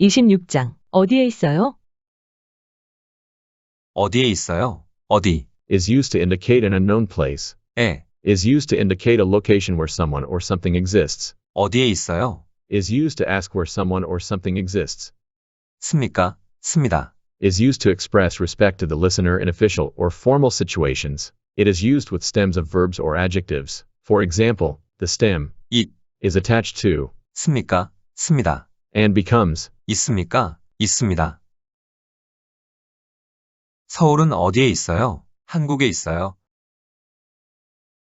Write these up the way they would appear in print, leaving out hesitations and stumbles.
(26장) 어디에 있어요? 어디에 있어요? 어디? is used to indicate an unknown place, 에. is used to indicate a location where someone or something exists, 어디에 있어요? is used to ask where someone or something exists, 습니까? 습니다. is used to express respect to the listener in official or formal situations. It is used with stems of verbs or adjectives. For example, the stem 잇. is attached to 습니까? 습니다. and becomes 있습니까? 있습니다. 서울은 어디에 있어요? 한국에 있어요.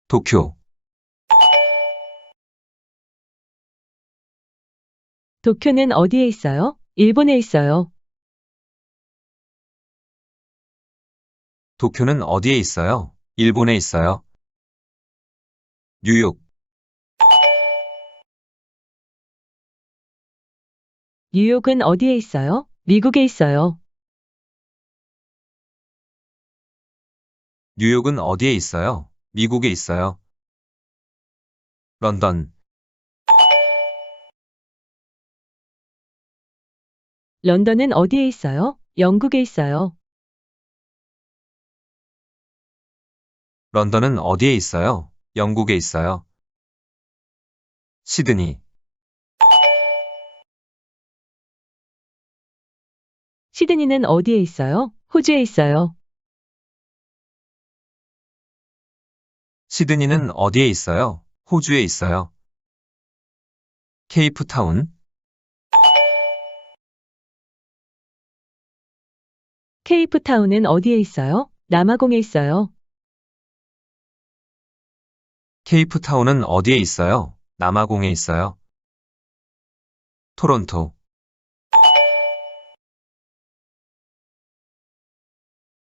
도쿄. 도쿄는 어디에 있어요? 일본에 있어요. 도쿄는 어디에 있어요? 일본에 있어요. 뉴욕. 뉴욕은 어디에 있어요? 미국에 있어요. 뉴욕은 어디에 있어요? 미국에 있어요. 런던. 런던은 어디에 있어요? 영국에 있어요. 런던은 어디에 있어요? 영국에 있어요. 시드니. 시드니는 어디에 있어요? 호주에 있어요. 시드니는 어디에 있어요? 호주에 있어요. 케이프타운. 케이프타운은 어디에 있어요? 남아공에 있어요. 케이프타운은 어디에 있어요? 남아공에 있어요. 토론토.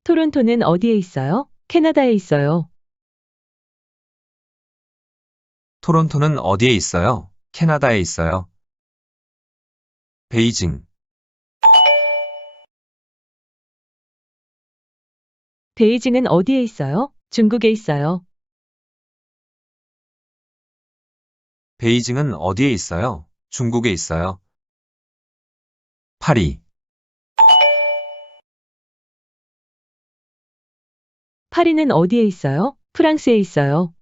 토론토는 어디에 있어요? 캐나다에 있어요. 토론토는 어디에 있어요? 캐나다에 있어요. 베이징. 베이징은 어디에 있어요? 중국에 있어요. 베이징은 어디에 있어요? 중국에 있어요. 파리. 파리는 어디에 있어요? 프랑스에 있어요.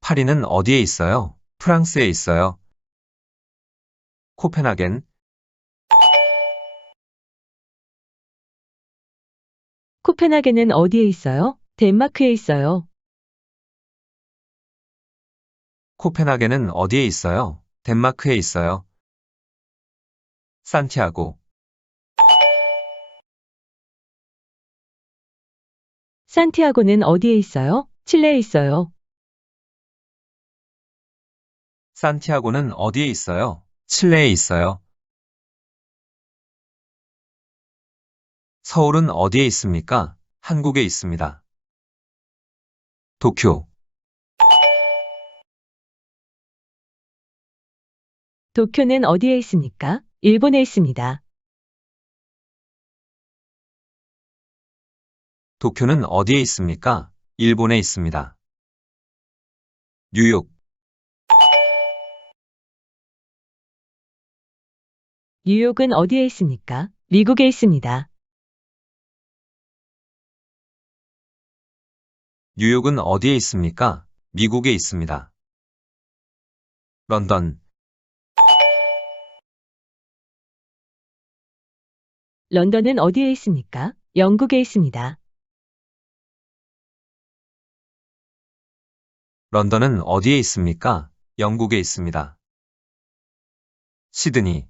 파리는 어디에 있어요? 프랑스에 있어요. 코펜하겐. 코펜하겐은 어디에 있어요? 덴마크에 있어요. 코펜하겐은 어디에 있어요? 덴마크에 있어요. 산티아고. 산티아고는 어디에 있어요? 칠레에 있어요. 산티아고는 어디에 있어요? 칠레에 있어요. 서울은 어디에 있습니까? 한국에 있습니다. 도쿄. 도쿄는 어디에 있습니까? 일본에 있습니다. 도쿄는 어디에 있습니까? 일본에 있습니다. 뉴욕. 뉴욕은 어디에 있습니까? 미국에 있습니다. 뉴욕은 어디에 있습니까? 미국에 있습니다. 런던. 런던은 어디에 있습니까? 영국에 있습니다. 런던은 어디에 있습니까? 영국에 있습니다. 시드니.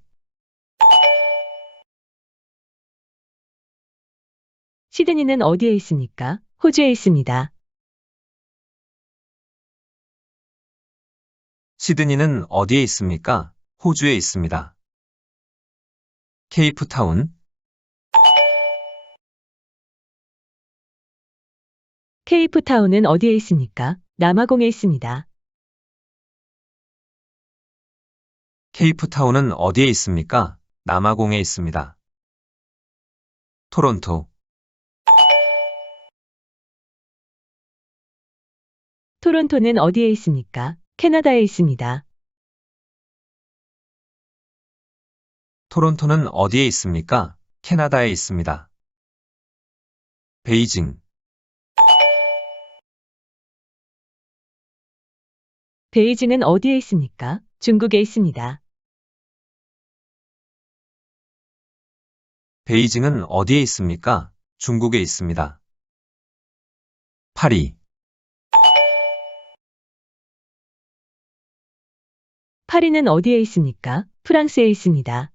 시드니는 어디에 있습니까? 호주에 있습니다. 시드니는 어디에 있습니까? 호주에 있습니다. 케이프타운. 케이프타운은 어디에 있습니까? 남아공에 있습니다. 케이프타운은 어디에 있습니까? 남아공에 있습니다. 토론토. 토론토는 어디에 있습니까? 캐나다에 있습니다. 토론토는 어디에 있습니까? 캐나다에 있습니다. 베이징, 베이징은 어디에 있습니까? 중국에 있습니다. 베이징은 어디에 있습니까? 중국에 있습니다. 파리, 파리는 어디에 있습니까? 프랑스에 있습니다.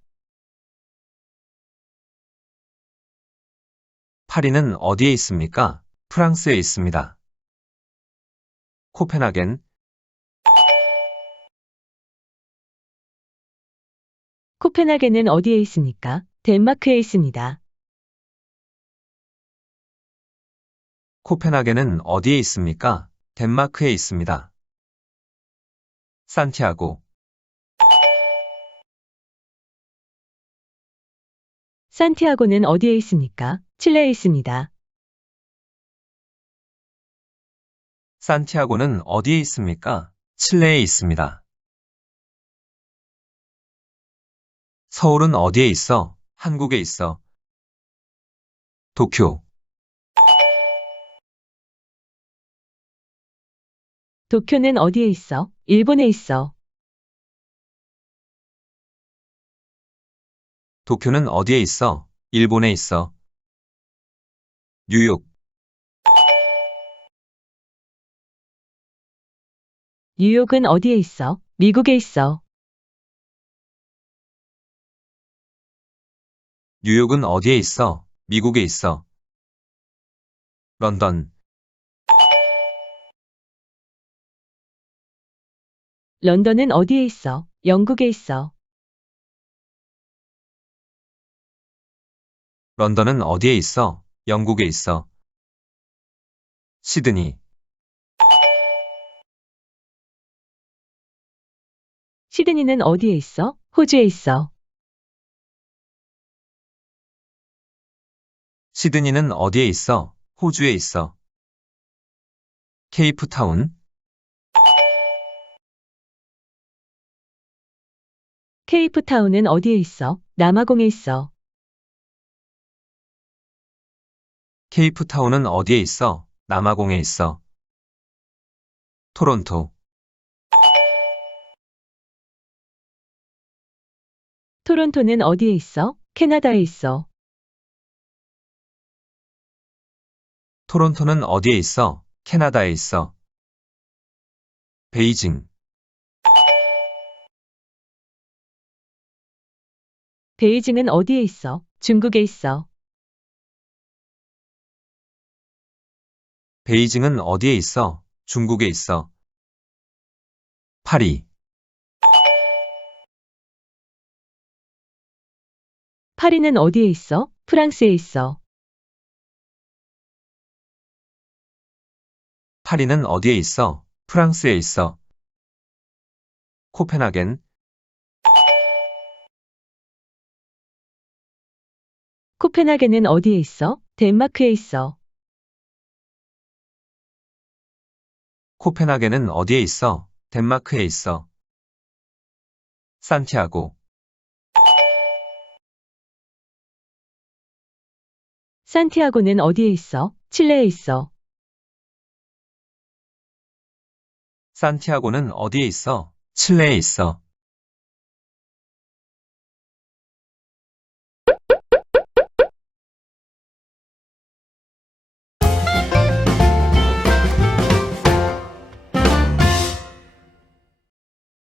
파리는 어디에 있습니까? 프랑스에 있습니다. 코펜하겐, 코펜하겐은 어디에 있습니까? 덴마크에 있습니다. 코펜하겐은 어디에 있습니까? 덴마크에 있습니다. 산티아고, 산티아고는 어디에 있습니까? 칠레에 있습니다. 산티아고는 어디에 있습니까? 칠레에 있습니다. 서울은 어디에 있어? 한국에 있어. 도쿄, 도쿄는 어디에 있어? 일본에 있어. 도쿄는 어디에 있어? 일본에 있어. 뉴욕, 뉴욕은 어디에 있어? 미국에 있어. 뉴욕은 어디에 있어? 미국에 있어. 런던, 런던은 어디에 있어? 영국에 있어. 런던은 어디에 있어? 영국에 있어. 시드니, 시드니는 어디에 있어? 호주에 있어. 시드니는 어디에 있어? 호주에 있어. 케이프타운, 케이프타운은 어디에 있어? 남아공에 있어. 케이프타운은 어디에 있어? 남아공에 있어. 토론토, 토론토는 어디에 있어? 캐나다에 있어. 토론토는 어디에 있어? 캐나다에 있어. 베이징, 베이징은 어디에 있어? 중국에 있어. 베이징은 어디에 있어? 중국에 있어. 파리, 파리는 어디에 있어? 프랑스에 있어. 파리는 어디에 있어? 프랑스에 있어. 코펜하겐, 코펜하겐은 어디에 있어? 덴마크에 있어. 코펜하겐은 어디에 있어? 덴마크에 있어. 산티아고, 산티아고는 어디에 있어? 칠레에 있어. 산티아고는 어디에 있어? 칠레에 있어.